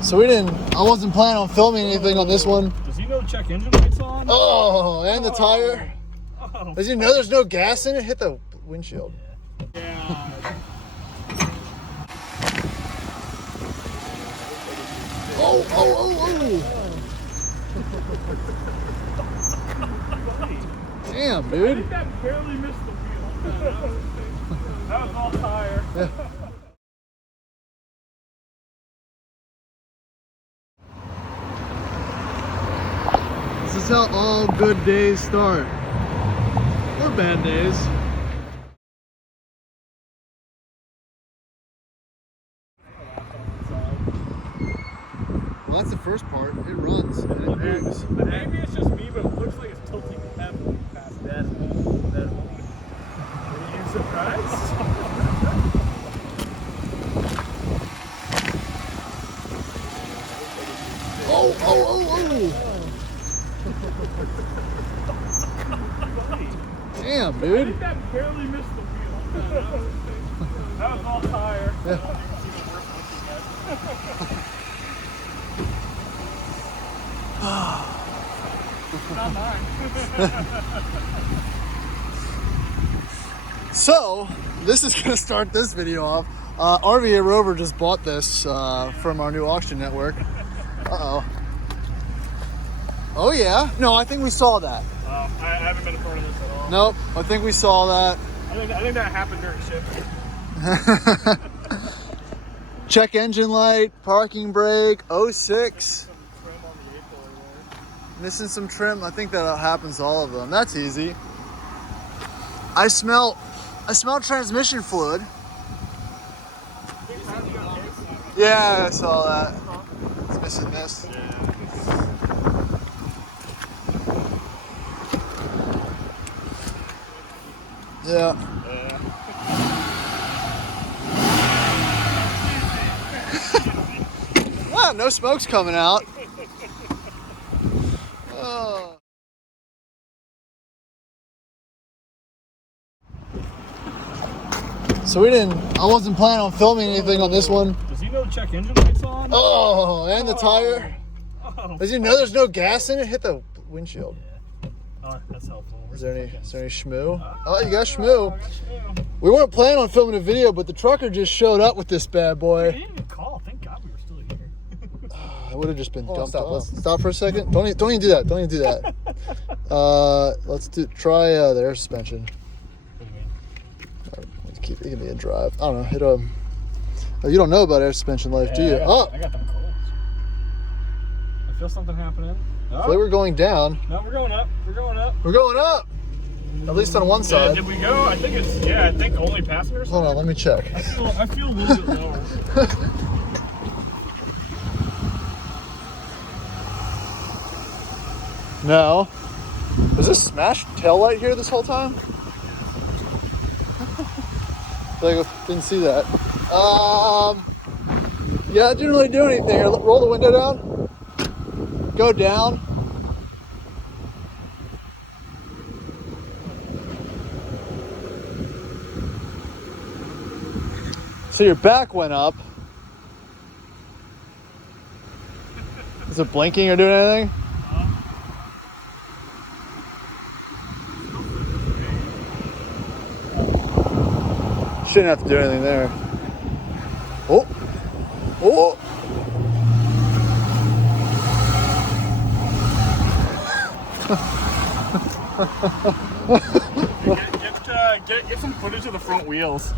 So I wasn't planning on filming anything on this one. Does he know to check engine lights on? Oh, and the tire. Oh. Does he know there's no gas in it? Hit the windshield. Yeah. Oh. Damn, I dude. think that barely missed the wheel. That was all tire. Yeah. This is how all good days start. Or bad days. Well, that's the first part. It runs and it moves. Maybe it's just me, but it looks like it's tilting heavily past that. Are you surprised? Oh. Damn, I dude. think that barely missed the wheel. That was all tire. Yeah. Not mine. So, this is going to start this video off. RVA Rover just bought this from our new auction network. Uh-oh. Oh, yeah. No, I think we saw that. I haven't been a part of this at all. Nope, I think we saw that. I think that happened during shift. Check engine light, parking brake, 06. Trim on the 8 there. Missing some trim. I think that happens to all of them. That's easy. I smell transmission fluid. Yeah, I saw that. It's missing this. Yeah. Wow, no smoke's coming out. Oh. So I wasn't planning on filming anything on this one. Does he know to check engine lights on? Oh, and the tire. Oh. Does he know there's no gas in it? Hit the windshield. Oh, that's helpful. Is there any shmoo? Oh, you got Oh, shmoo. I got shmoo. We weren't planning on filming a video, but the trucker just showed up with this bad He boy. didn't even call. Thank God we were still here. I would have just been dumped off. Let's stop for a second. Don't even do that. Don't even do that. Let's try the air suspension. What do you mean? Let's keep it in drive. I don't know. Hit a. Oh, you don't know about air suspension life, do you? I got them cold. I feel something happening. I feel like we're going down. No, we're going up. We're going up. We're going up. At least on one side. Did we go? I think it's, I think only passengers. Hold on, let me check. I feel a little bit lower. No. Was this smashed tail light here this whole time? I didn't see that. Yeah, it didn't really do anything. Here, roll the window down. Go down. So your back went up. Is it blinking or doing anything? Shouldn't have to do anything there. Oh! Oh! Get some footage of the front wheels.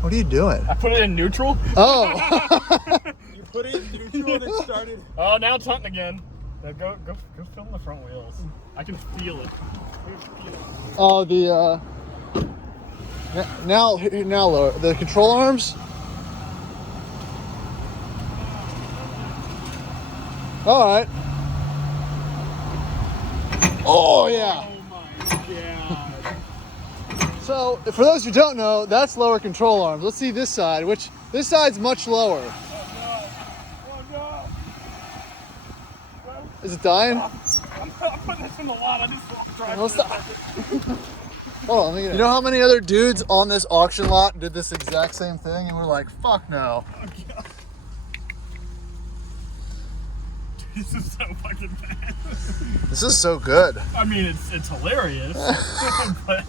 What are you doing? I put it in neutral. Oh! You put it in neutral and it started. Oh, now it's hunting again. Now go film the front wheels. I can feel it. Oh, the now lower the control arms. All right. Oh yeah. Oh my god. So for those who don't know, that's lower control arms. Let's see this side, which this side's much lower. Oh no. Is it dying? I'm putting this in the lot. I just won't drive. No, stop. Hold on, let me get it. You know how many other dudes on this auction lot did this exact same thing and we're like, fuck no. This is so fucking bad. This is so good. I mean, it's hilarious. But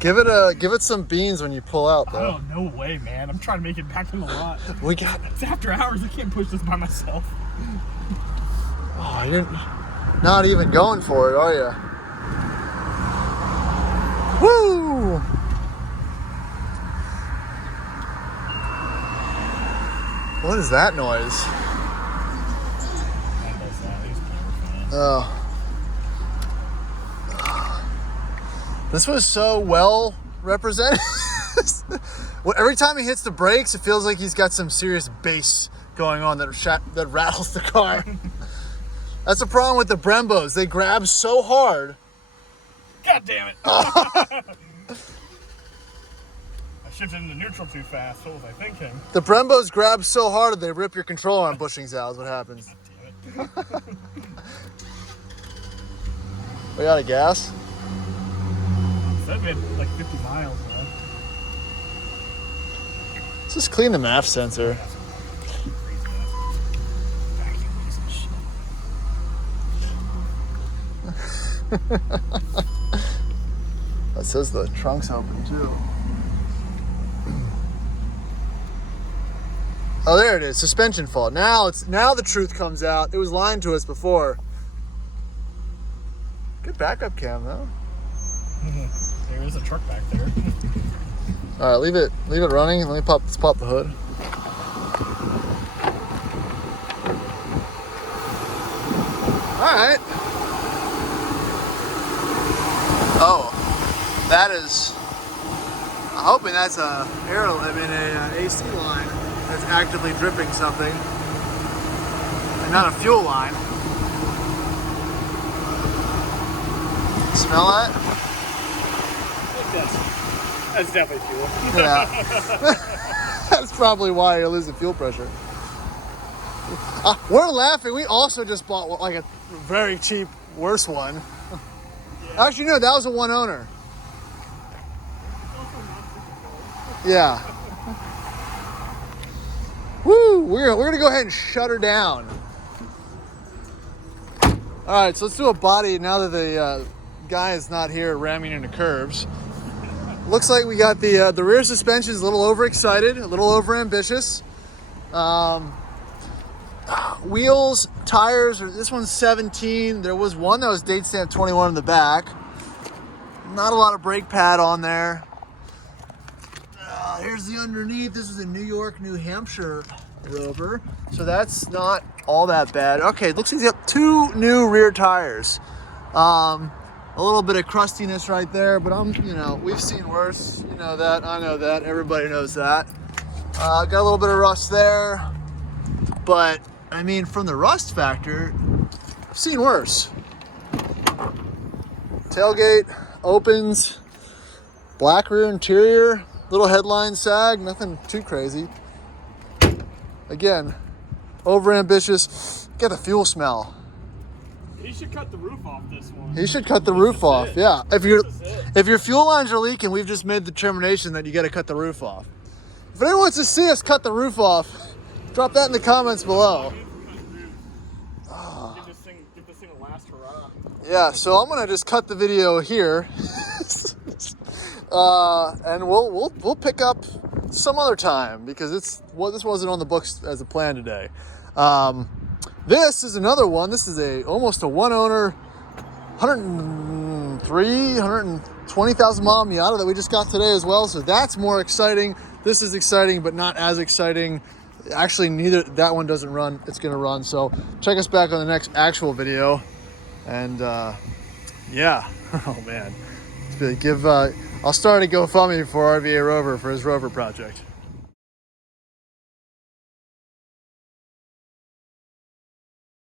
Give it some beans when you pull out, though. oh, no way, man. I'm trying to make it back in the lot. It's It's after hours. I can't push this by myself. Oh, you're not even going for it, are you? Woo! What is that noise? Oh. This was so well represented. Every time he hits the brakes, it feels like he's got some serious bass going on that rattles the car. That's the problem with the Brembos. They grab so hard. God damn it. I shifted into neutral too fast. What was I thinking? The Brembos grab so hard that they rip your control arm bushings out is what happens. God damn it. We out of gas? Said we had like 50 miles, man. Let's just clean the MAF sensor. That says the trunk's open too. Oh, there it is. Suspension fault. Now the truth comes out. It was lying to us before. Good backup cam though. There is a truck back there. All right, leave it running. Let's pop the hood. All right. Oh, that is. I'm hoping that's a AC line that's actively dripping something, and not a fuel line. Smell that? That's definitely fuel. Yeah. That's probably why you're losing fuel pressure. We're laughing. We also just bought like a very cheap, worse one. Yeah. Actually, no, that was a one owner. Yeah. Woo! We're gonna go ahead and shut her down. All right, so let's do a body now that the guy is not here ramming into curves. Looks like we got the rear suspension is a little overexcited, a little overambitious. Wheels, tires, this one's 17. There was one that was date stamp 21 in the back. Not a lot of brake pad on there. Here's the underneath. This is a New York, New Hampshire Rover, so that's not all that bad. Okay, it looks like he's got 2 new rear tires. A little bit of crustiness right there, but we've seen worse. You know that, I know that, everybody knows that. Got a little bit of rust there, but I mean, from the rust factor, I've seen worse. Tailgate opens, black rear interior, little headline sag, nothing too crazy. Again, overambitious. Get the fuel smell. He should cut the roof off this one. He should cut the roof off. Yeah. If your fuel lines are leaking, we've just made the determination that you got to cut the roof off. If anyone wants to see us cut the roof off, drop that in the comments below. Give this thing a last hurrah. Yeah. So I'm gonna just cut the video here, and we'll pick up some other time because this wasn't on the books as a plan today. This is another one. This is almost a one owner, 120,000 mile Miata that we just got today as well. So that's more exciting. This is exciting, but not as exciting. Actually, that one doesn't run. It's gonna run. So check us back on the next actual video. And yeah, oh man, I'll start a GoFundMe for RVA Rover for his Rover project.